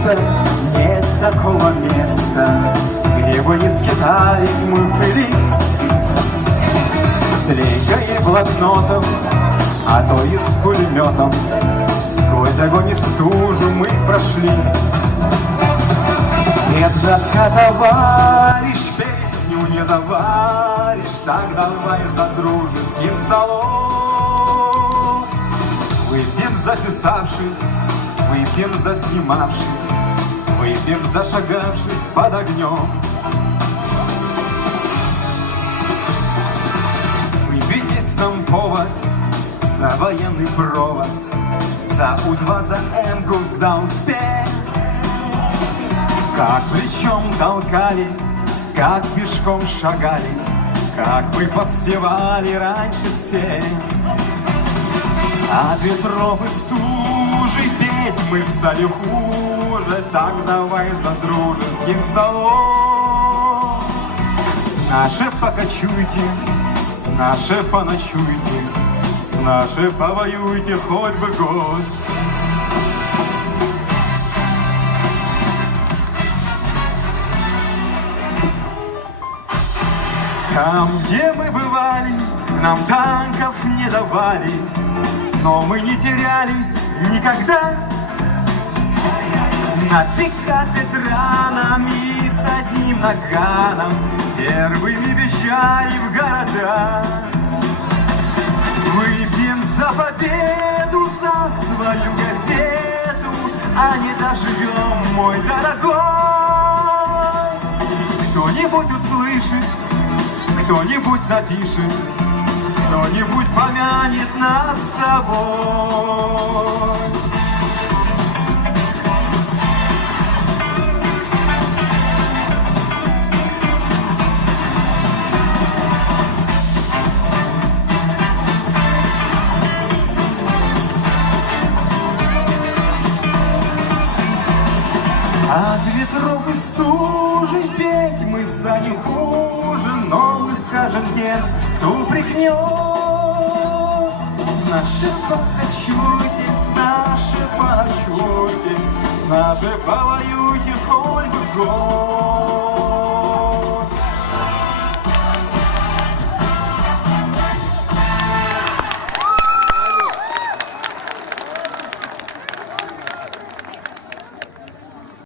места, нет такого места, где бы не скитались мы в пыли. С лейкой и блокнотом, а то и с пулеметом, сквозь огонь и стужу мы прошли. Без братка, товарищ, песню не заваришь, так давай за дружеским столом. Выпьем за писавших, выпьем за снимавших, выпьем за шагавших под огнем. Выпейте нам повод за военный провод, за У-2, за М-ку, за успех. Как плечом толкали, как пешком шагали, как мы поспевали раньше всех. От ветров и стужи петь мы стали хуже, так давай за дружеским столом. С нашей покачуйте, с нашей поночуйте, с нашей повоюйте хоть бы год. Там, где мы бывали, нам танков не давали, но мы не терялись никогда. Над кафедранами с одним наганом первыми бежали в города. Выпьем за победу, за свою газету, а не доживем, мой дорогой. Кто-нибудь услышит, кто-нибудь напишет, кто-нибудь помянет нас с тобой. От ветров и стужи петь мы станем хуже, но мы скажем тем, кто упрекнет. С нашей покачуйте, с нашей поночуйте, с нашей повоюйте хоть бы год.